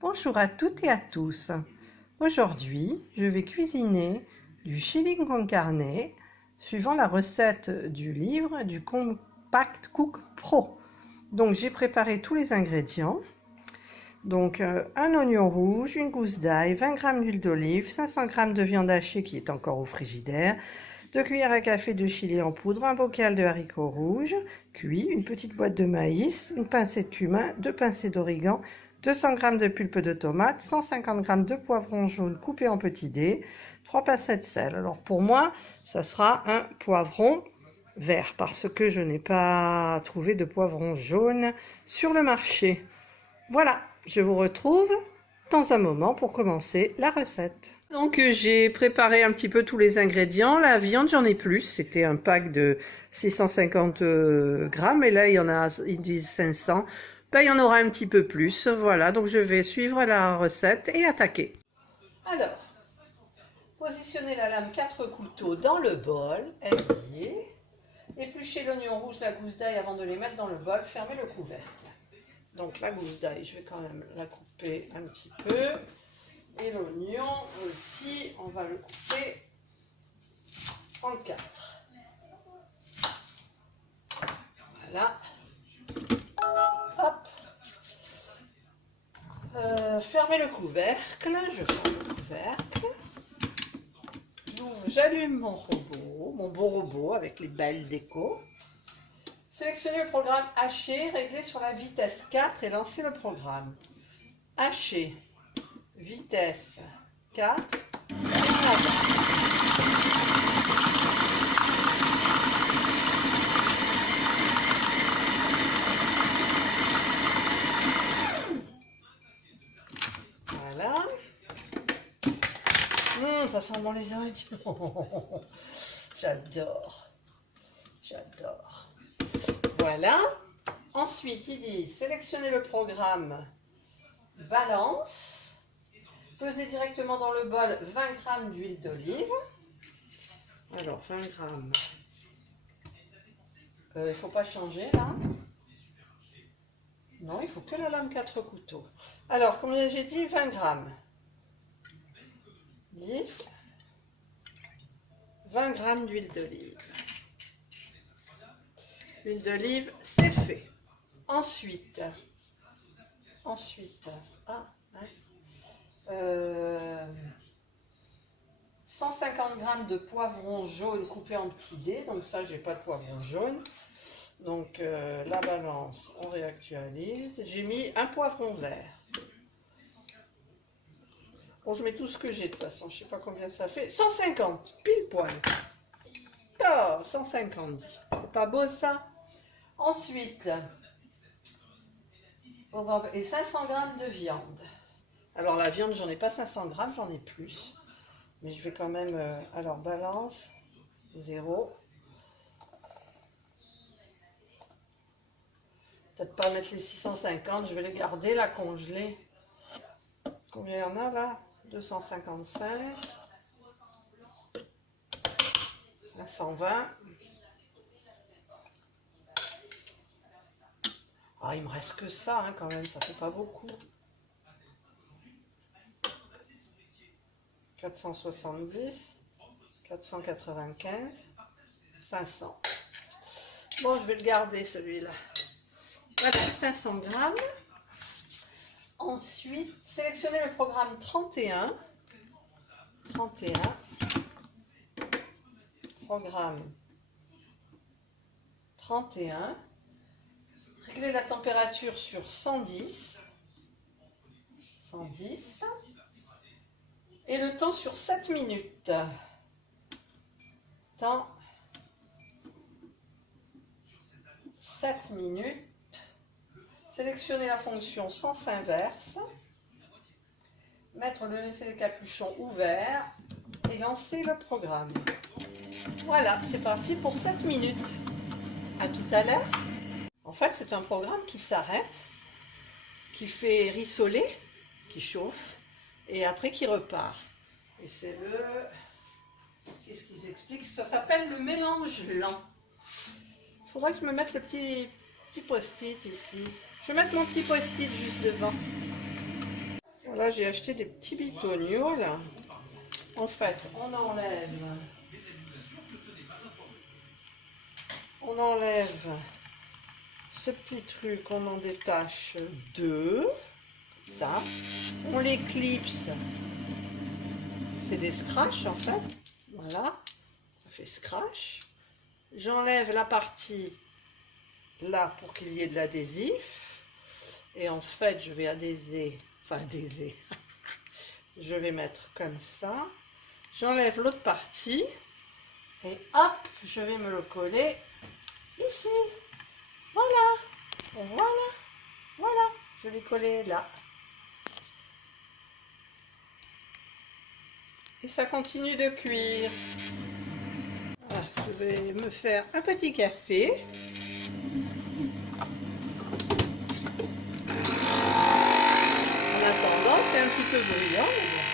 Bonjour à toutes et à tous. Aujourd'hui, je vais cuisiner du chili con carne suivant la recette du livre du Compact Cook Pro. Donc j'ai préparé tous les ingrédients. Donc un oignon rouge, une gousse d'ail, 20 g d'huile d'olive, 500 g de viande hachée qui est encore au frigidaire, 2 cuillères à café de chili en poudre, un bocal de haricots rouges cuits, une petite boîte de maïs, une pincée de cumin, 2 pincées d'origan, 200 g de pulpe de tomate, 150 g de poivrons jaunes coupés en petits dés, 3 pincées de sel. Alors pour moi, ça sera un poivron vert parce que je n'ai pas trouvé de poivron jaune sur le marché. Voilà, je vous retrouve dans un moment pour commencer la recette. Donc j'ai préparé un petit peu tous les ingrédients. La viande, j'en ai plus. C'était un pack de 650 grammes et là ils disent 500. Ben, il y en aura un petit peu plus. Voilà, donc je vais suivre la recette et attaquer. Alors, positionnez la lame 4 couteaux dans le bol, aiguillez. Épluchez l'oignon rouge, la gousse d'ail avant de les mettre dans le bol. Fermez le couvercle. Donc la gousse d'ail, je vais quand même la couper un petit peu. Et l'oignon aussi, on va le couper en 4. Voilà. Hop. Fermez le couvercle. Je ferme le couvercle. J'allume mon robot, mon beau robot avec les belles décos. Sélectionnez le programme haché, réglez sur la vitesse 4 et lancez le programme. Haché, vitesse 4, voilà. Ça sent bon les oreilles. J'adore. J'adore. Voilà. Ensuite, ils disent sélectionnez le programme balance. Pesez directement dans le bol 20 g d'huile d'olive. Alors, 20 g. Il ne faut pas changer là. Non, il faut que la lame 4 couteaux. Alors, comme j'ai dit, 20 g. 10. 20 g d'huile d'olive. L'huile d'olive, c'est fait. Ensuite, 150 g de poivrons jaunes coupés en petits dés. Donc ça, j'ai pas de poivron jaune. Donc la balance, on réactualise. J'ai mis un poivron vert. Bon, je mets tout ce que j'ai de toute façon. Je sais pas combien ça fait. 150, pile poil. Oh, 150. C'est pas beau ça? Ensuite, et 500 g de viande. Alors la viande, j'en ai pas 500 g, j'en ai plus. Mais je vais quand même... alors balance, 0. Peut-être pas mettre les 650, je vais les garder là, congelés. Combien il y en a là? 255. 520. Ah, il me reste que ça hein, quand même, ça fait pas beaucoup. 470, 495, 500. Bon, je vais le garder celui-là. Voilà, 500 g. Ensuite, sélectionnez le programme 31. 31. Programme 31. Réglez la température sur 110. 110. Et le temps sur 7 minutes. Temps 7 minutes. Sélectionnez la fonction sens inverse. Laisser le capuchon ouvert et lancer le programme. Voilà, c'est parti pour 7 minutes. À tout à l'heure. En fait, c'est un programme qui s'arrête, qui fait rissoler, qui chauffe, et après qui repart. Et c'est le... Qu'est-ce qu'ils expliquent? Ça s'appelle le mélange lent. Il faudra que je me mette le petit post-it ici. Je vais mettre mon petit post-it juste devant. Voilà, j'ai acheté des petits bitognoles. En fait, on enlève ce petit truc, on en détache deux, ça, on les clipse, c'est des scratchs en fait, voilà, ça fait scratch. J'enlève la partie là pour qu'il y ait de l'adhésif, et en fait je vais je vais mettre comme ça, j'enlève l'autre partie, et hop, je vais me le coller ici, voilà, je l'ai collé là. Et ça continue de cuire. Voilà, je vais me faire un petit café. En attendant, c'est un petit peu bruyant, mais bon.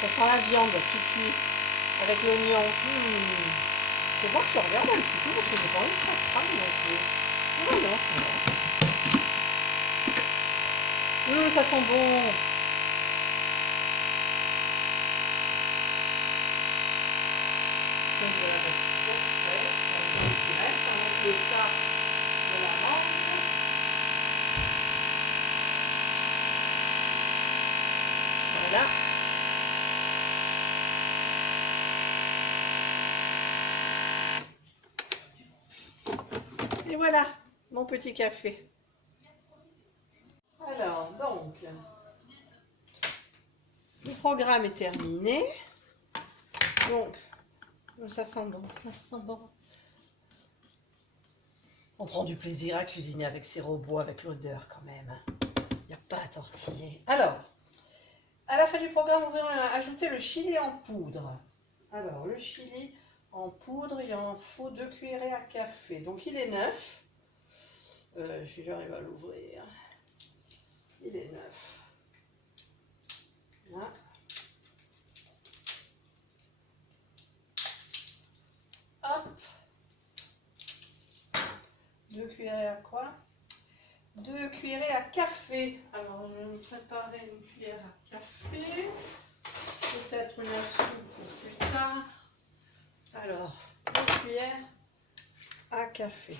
Ça sent la viande qui cuit avec l'oignon. Faut voir que je regarde un petit peu parce que j'ai pas envie que ça crame non plus. Ah non, c'est bon. Ça sent bon. Ça, je vais la mettre tout fait. Qui reste avec le tas de la mangue. Voilà. Et voilà, mon petit café. Alors, donc, le programme est terminé. Donc, ça sent bon, ça sent bon. On prend du plaisir à cuisiner avec ces robots, avec l'odeur quand même. Il n'y a pas à tortiller. Alors, à la fin du programme, on va ajouter le chili en poudre. Alors, le chili en poudre, il en faut 2 cuillerées à café. Donc, il est neuf. Si j'arrive à l'ouvrir. Il est neuf. Là. Hop. 2 cuillerées à quoi? 2 cuillerées à café. Alors, je vais me préparer une cuillère à café. Peut-être une soupe pour plus tard. Alors, 2 cuillères à café.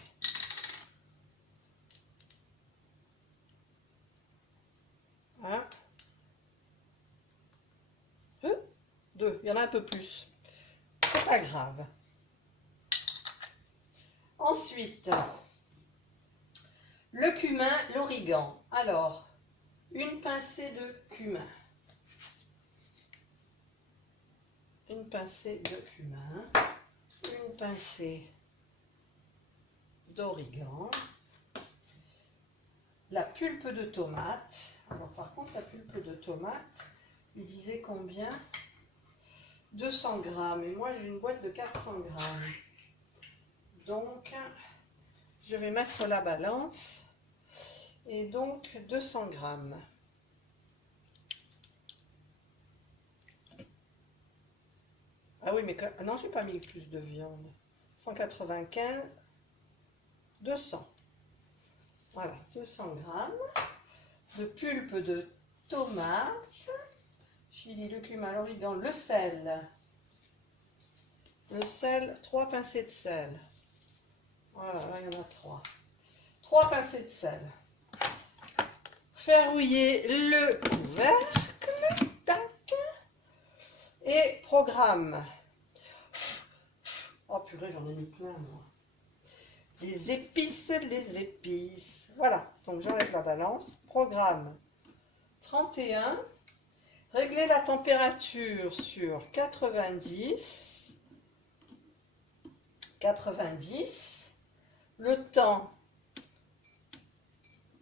Hein? 2, il y en a un peu plus. C'est pas grave. Ensuite, le cumin, l'origan. Alors, une pincée de cumin. Une pincée de cumin. Une pincée d'origan. La pulpe de tomate. Alors, par contre, la pulpe de tomate, il disait combien? 200 grammes. Et moi, j'ai une boîte de 400 grammes. Donc, je vais mettre la balance. Et donc, 200 grammes. Ah oui, mais non, j'ai pas mis plus de viande. 195, 200. Voilà, 200 grammes de pulpe de tomate, chili, le cumin, l'origan, le sel. Le sel, 3 pincées de sel. Voilà, là, il y en a 3. 3 pincées de sel. Faire rouiller le couvercle. Tac. Et programme. Oh purée, j'en ai mis plein, moi. Les épices, les épices. Voilà, donc j'enlève la balance. Programme 31. Régler la température sur 90. 90. Le temps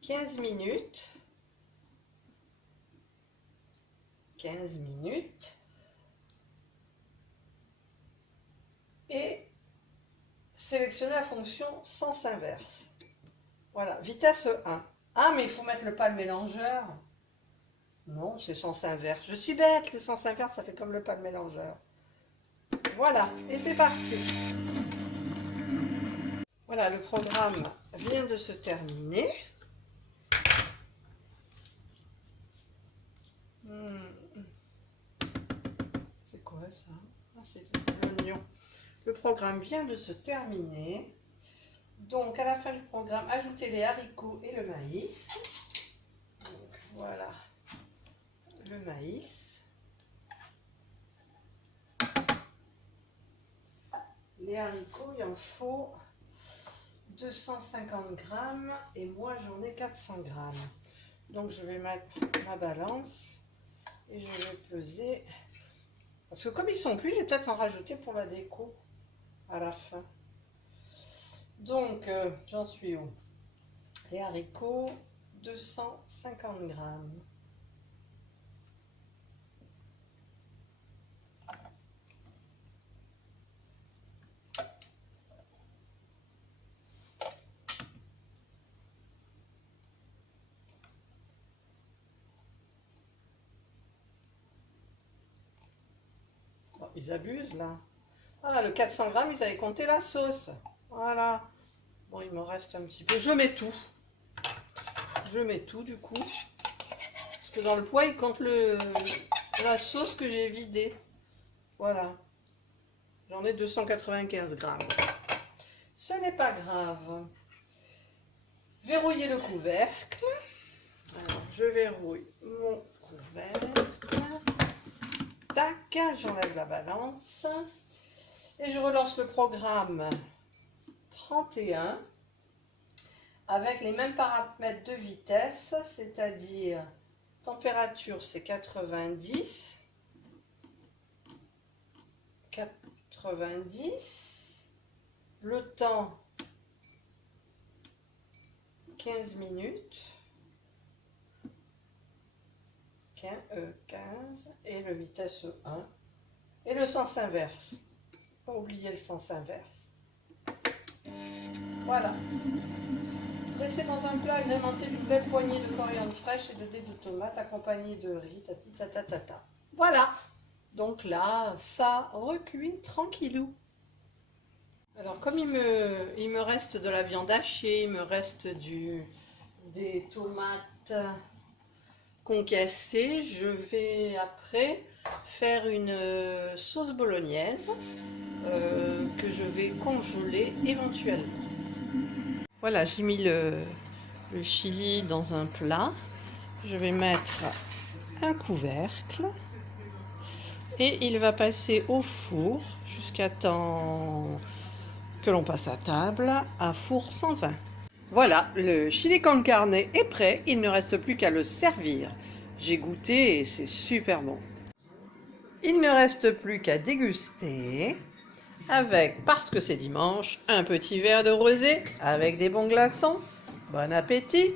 15 minutes. 15 minutes. Et sélectionner la fonction sens inverse. Voilà, vitesse 1. Ah, mais il faut mettre le pas le mélangeur. Non, c'est sens inverse. Je suis bête, le sens inverse, ça fait comme le pas le mélangeur. Voilà, et c'est parti. Voilà. Voilà, le programme vient de se terminer. C'est quoi ça? Ah, c'est l'oignon. Le programme vient de se terminer. Donc, à la fin du programme, ajoutez les haricots et le maïs. Donc, voilà le maïs. Les haricots, il en faut 250 grammes et moi j'en ai 400 grammes. Donc, je vais mettre ma balance et je vais peser. Parce que comme ils sont cuits, je vais peut-être en rajouter pour la déco à la fin. Donc, j'en suis où? Les haricots, 250 grammes. Bon, ils abusent là. Ah, le 400 grammes, ils avaient compté la sauce. Voilà. Bon, il m'en reste un petit peu. Je mets tout. Je mets tout du coup. Parce que dans le poids, il compte la sauce que j'ai vidée. Voilà. J'en ai 295 grammes. Ce n'est pas grave. Verrouillez le couvercle. Alors, je verrouille mon couvercle. Tac, j'enlève la balance. Et je relance le programme 31 avec les mêmes paramètres de vitesse, c'est-à-dire température c'est 90, le temps 15 minutes, 15 et le vitesse 1 et le sens inverse. Pas oublier le sens inverse. Voilà. Dressez dans un plat agrémenté d'une belle poignée de coriandre fraîche et de dés de tomates accompagnés de riz. Tata. Voilà. Donc là, ça recuit tranquillou. Alors comme il me reste de la viande hachée, il me reste des tomates concassées, je vais après faire une sauce bolognaise que je vais congeler éventuellement. Voilà, j'ai mis le chili dans un plat. Je vais mettre un couvercle et il va passer au four jusqu'à temps que l'on passe à table à four 120. Voilà, le chili con carne est prêt, il ne reste plus qu'à le servir. J'ai goûté et c'est super bon. Il ne reste plus qu'à déguster avec, parce que c'est dimanche, un petit verre de rosé avec des bons glaçons. Bon appétit!